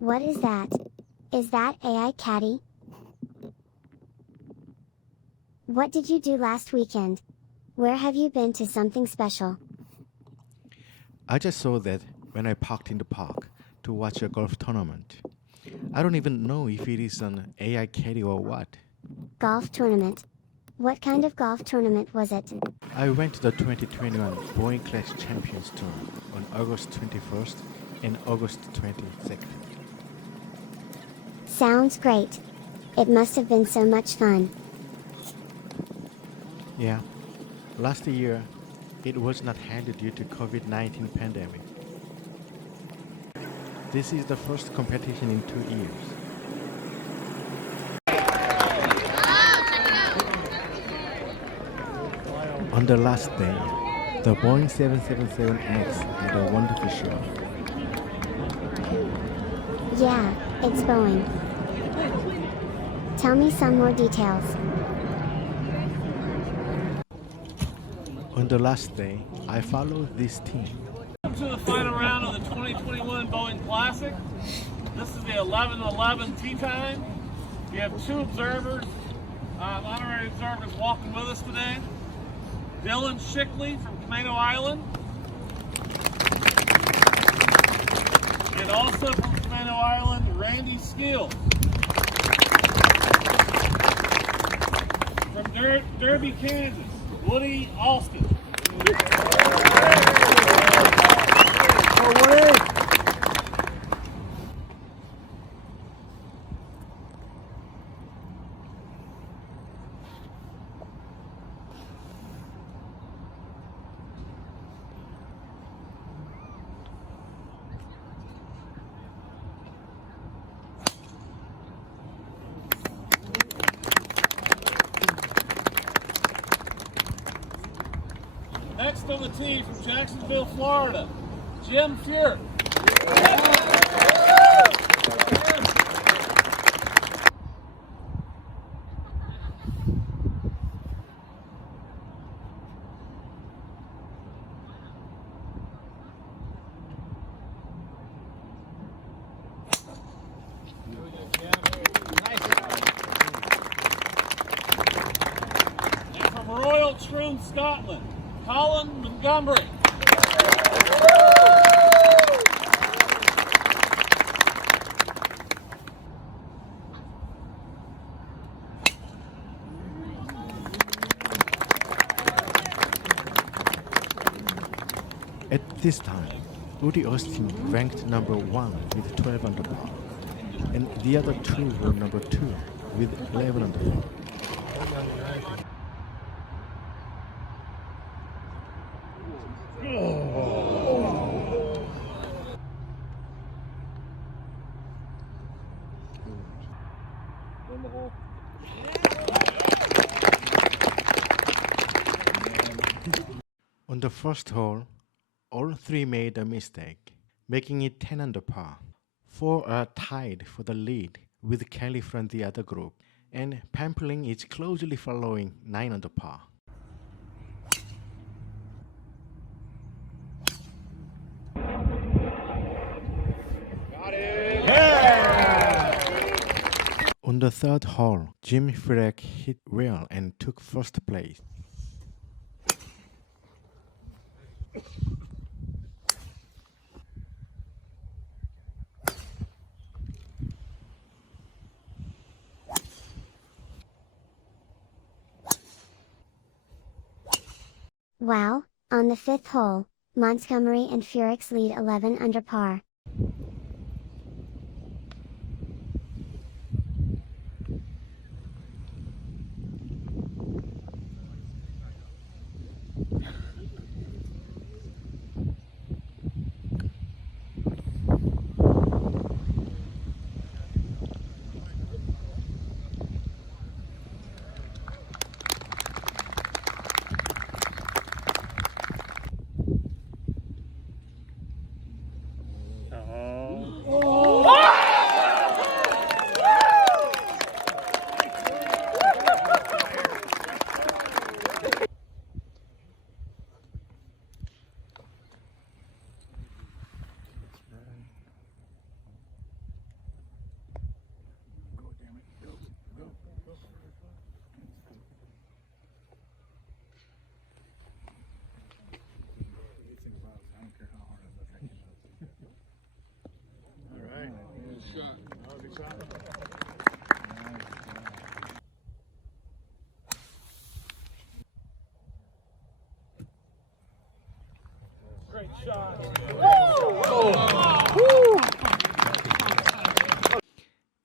What is that? Is that AI Caddy? What did you do last weekend? Where have you been to something special? I just saw that when I parked in the park to watch a golf tournament. I don't even know if it is an AI caddy or what. Golf tournament. What kind of golf tournament was it? I went to the 2021 Boeing Classic Champions Tour on August 21st and August 22nd. Sounds great. It must have been so much fun. Yeah, last year it was not held due to COVID-19 pandemic. This is the first competition in 2 years. On the last day, the Boeing 777X had a wonderful show. Yeah, it's Boeing. Tell me some more details. On the last day, I followed this team. Welcome to the final round of the 2021 Boeing Classic. This is the 11:11 tee time. We have two observers, honorary observers walking with us today. Dylan Shickley from Camino Island. And also from Camino Island, Randy Skills. From Derby, Kansas, Woody Alston. Next on the tee from Jacksonville, Florida, Jim Fuhr. And from Royal Troon, Scotland, Colin Montgomery. At this time, Woody Austin ranked number 1 with 12 under par, and the other two were number 2 with 11 under par. On the first hole, all three made a mistake, making it 10 under par. 4 are tied for the lead with Kelly from the other group, and Pampling is closely following 9 under par. Got it! Yeah! On the third hole, Jim Furyk hit well and took first place. Wow, on the fifth hole, Montgomery and Furyk's lead 11 under par.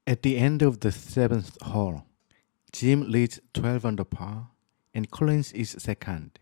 At the end of the 7th hole, Jim leads 12 under par and Collins is second.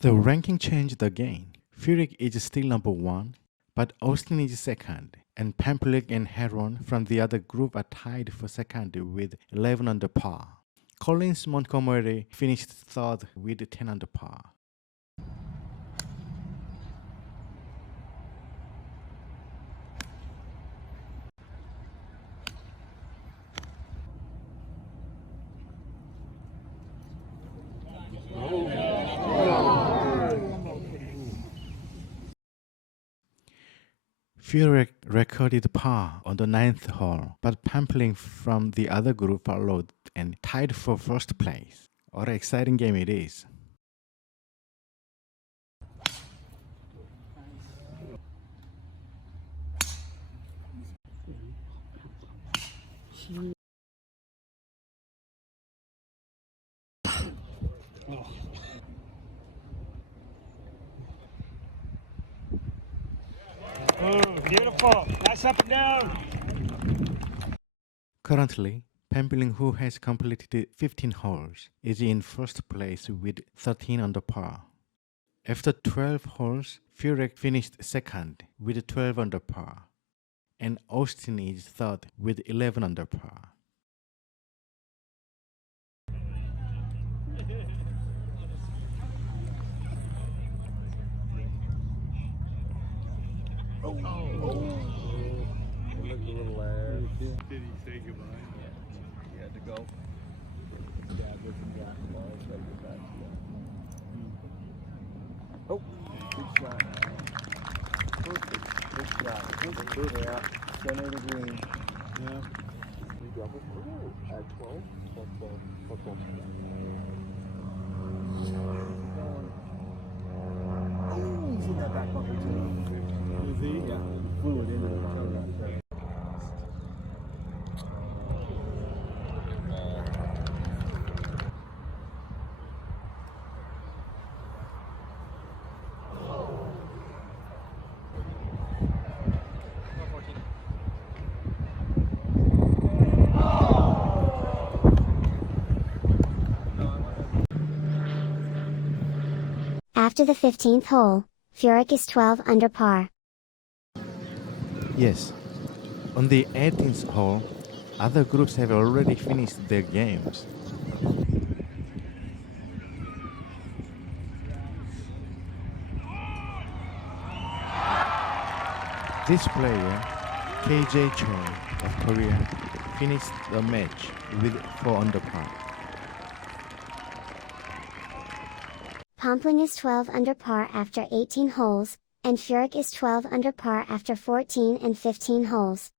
The ranking changed again. Furyk is still number 1, but Austin is second, and Pamplick and Heron from the other group are tied for second with 11 under par. Collins Montgomery finished third with 10 under par. Furyk recorded par on the 9th hole, but Pamplick from the other group followed and tied for first place. What an exciting game it is. Oh, beautiful. Nice up and down. Currently, Pamplick, who has completed 15 holes, is in first place with 13 under par. After 12 holes, Furyk finished second with 12 under par, and Austin is third with 11 under par. Look a little laugh. Did he say goodbye? Yeah. He had to go. Oh, good shot. Perfect. Good shot. Good. Yeah. Center of the green. Yeah. We double. At 12. 12. Oh, he's in that back bunker too. Is he? Yeah. Flew it into the cover. After the 15th hole, Furyk is 12 under par. Yes. On the 18th hole, other groups have already finished their games. This player, KJ Cho of Korea, finished the match with 4 under par. Pamplick is 12 under par after 18 holes, and Furyk is 12 under par after 14 and 15 holes.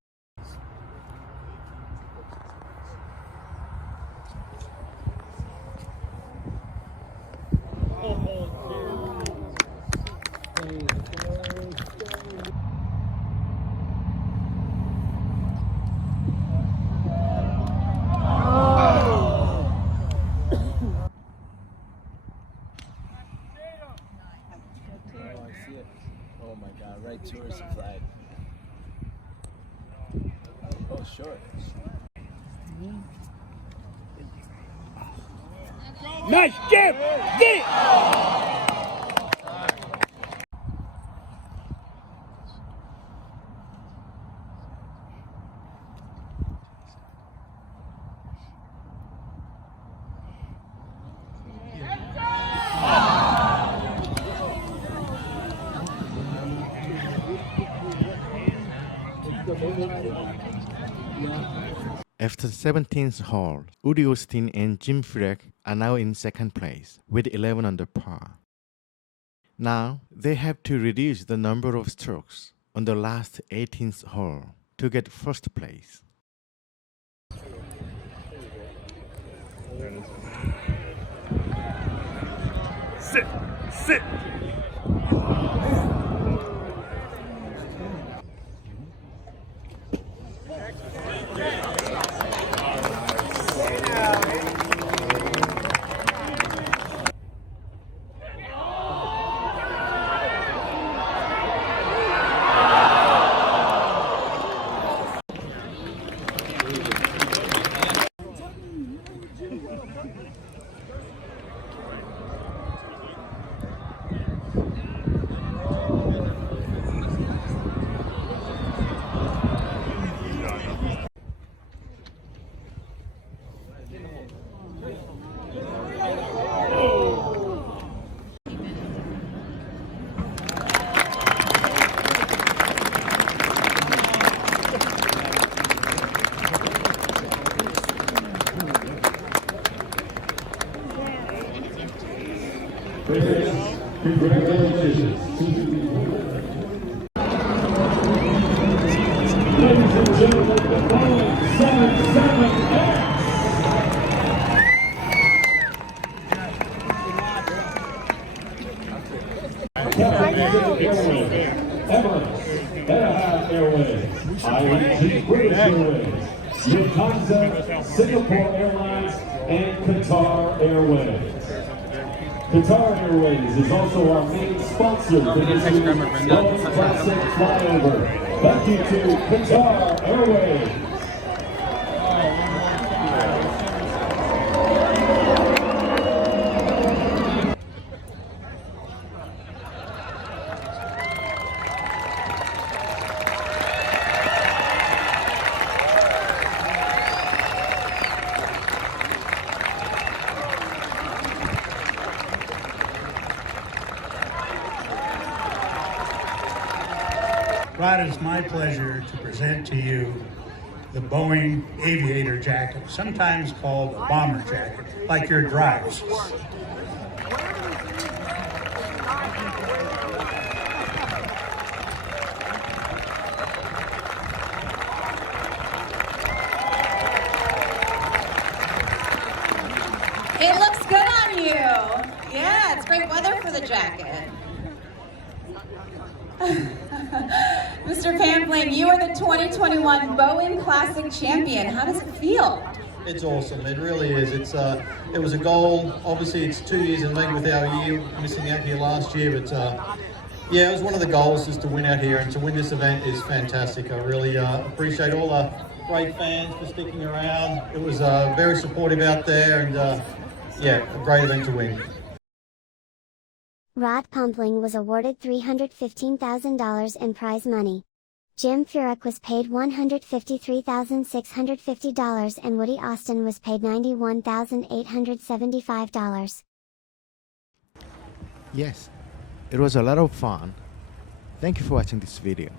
Oh my God, right towards the flag. Oh, short. Nice, Jim! Get! After the 17th hole, Woody Austin and Jim Furyk are now in second place with 11 under par. Now they have to reduce the number of strokes on the last 18th hole to get first place. There it is. Sit. Sit. Congratulations. Ladies and gentlemen, the Boeing 777X. Emirates, Etihad Airways, IAG British Airways, Lufthansa, Singapore Airlines, and Qatar Airways. Qatar Airways is also our main sponsor for this year's Boeing Classic flyover. Thank you to Qatar Airways. Rod, it's my pleasure to present to you the Boeing Aviator Jacket, sometimes called a bomber jacket, like your drives. It looks good on you. Yeah, it's great weather for the jacket. Mr. Pamplin, you are the 2021 Boeing Classic champion. How does it feel? It's awesome. It really is. It was a goal. Obviously, it's 2 years in league with our year, missing out here last year. But yeah, it was one of the goals is to win out here, and to win this event is fantastic. I really appreciate all the great fans for sticking around. It was very supportive out there, and yeah, a great event to win. Rod Pumpling was awarded $315,000 in prize money. Jim Furyk was paid $153,650 and Woody Austin was paid $91,875. Yes, it was a lot of fun. Thank you for watching this video.